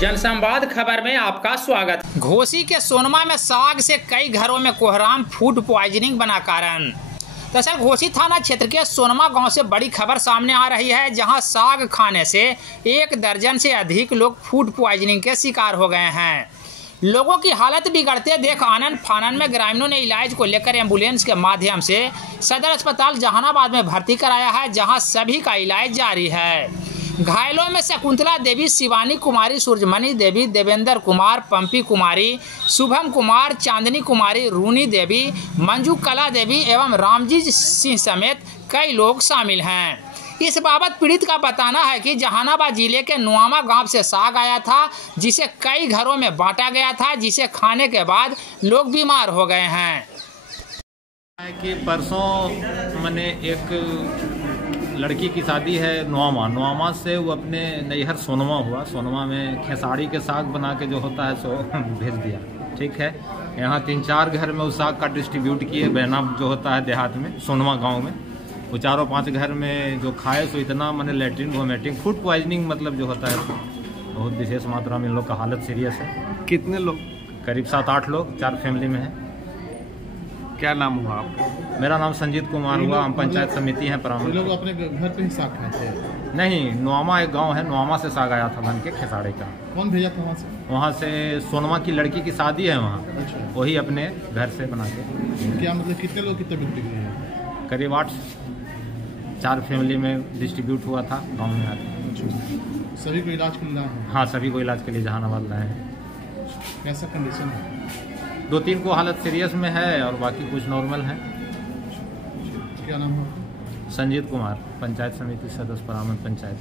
जनसंवाद खबर में आपका स्वागत। घोसी के सोनमा में साग से कई घरों में कोहराम फूड प्वाइजनिंग बना कारण। दरअसल घोसी थाना क्षेत्र के सोनमा गांव से बड़ी खबर सामने आ रही है, जहां साग खाने से 1 दर्जन से अधिक लोग फूड प्वाइजनिंग के शिकार हो गए हैं। लोगों की हालत बिगड़ते देख आनन फानन में ग्रामीणों ने इलाज को लेकर एम्बुलेंस के माध्यम से सदर अस्पताल जहानाबाद में भर्ती कराया है, जहां सभी का इलाज जारी है। घायलों में शकुंतला देवी, शिवानी कुमारी, सूरजमणि देवी, देवेंद्र कुमार, पंपी कुमारी, शुभम कुमार, चांदनी कुमारी, रूनी देवी, मंजू कला देवी एवं रामजी सिंह समेत कई लोग शामिल हैं। इस बाबत पीड़ित का बताना है कि जहानाबाद जिले के नुआमा गांव से साग आया था, जिसे कई घरों में बांटा गया था, जिसे खाने के बाद लोग बीमार हो गए हैं। कि परसों मैंने एक लड़की की शादी है नुआमा से, वो अपने नैहर सोनमा हुआ। सोनमा में खेसाड़ी के साग बना के जो होता है सो भेज दिया। ठीक है, यहाँ 3-4 घर में उस साग का डिस्ट्रीब्यूट किए। बहना जो होता है देहात में, सोनमा गांव में, वो 4-5 घर में जो खाए सो इतना मैंने लेटरिन वोमिटिंग फूड पॉइजनिंग मतलब जो होता है बहुत विशेष मात्रा में इन लोग का हालत सीरियस है। कितने लोग? करीब 7-8 लोग, 4 फैमिली में है। क्या नाम हुआ आपका? मेरा नाम संजीत कुमार हुआ। हम पंचायत समिति हैं परामर्श। लोग अपने घर पे ही साग खाते हैं? नहीं, नुआमा एक गांव है, नुआमा से साग आया था बन के खेसाड़ी का। कौन भेजा था वहाँ से? वहाँ से सोनमा की लड़की की शादी है वहाँ। अच्छा। वही अपने घर से बना के। क्या मतलब कितने लोग की तबीयत बिगड़ी है? करीब 4 फैमिली में डिस्ट्रीब्यूट हुआ था गाँव में आके। अच्छा। सभी को इलाज के लिए लाए हैं? हाँ, सभी को इलाज के लिए जहानाबाद लाए हैं। कैसा कंडीशन है? 2-3 को हालत सीरियस में है और बाकी कुछ नॉर्मल है। क्या नाम है? संजीत कुमार, पंचायत समिति सदस्य परामर्श पंचायत।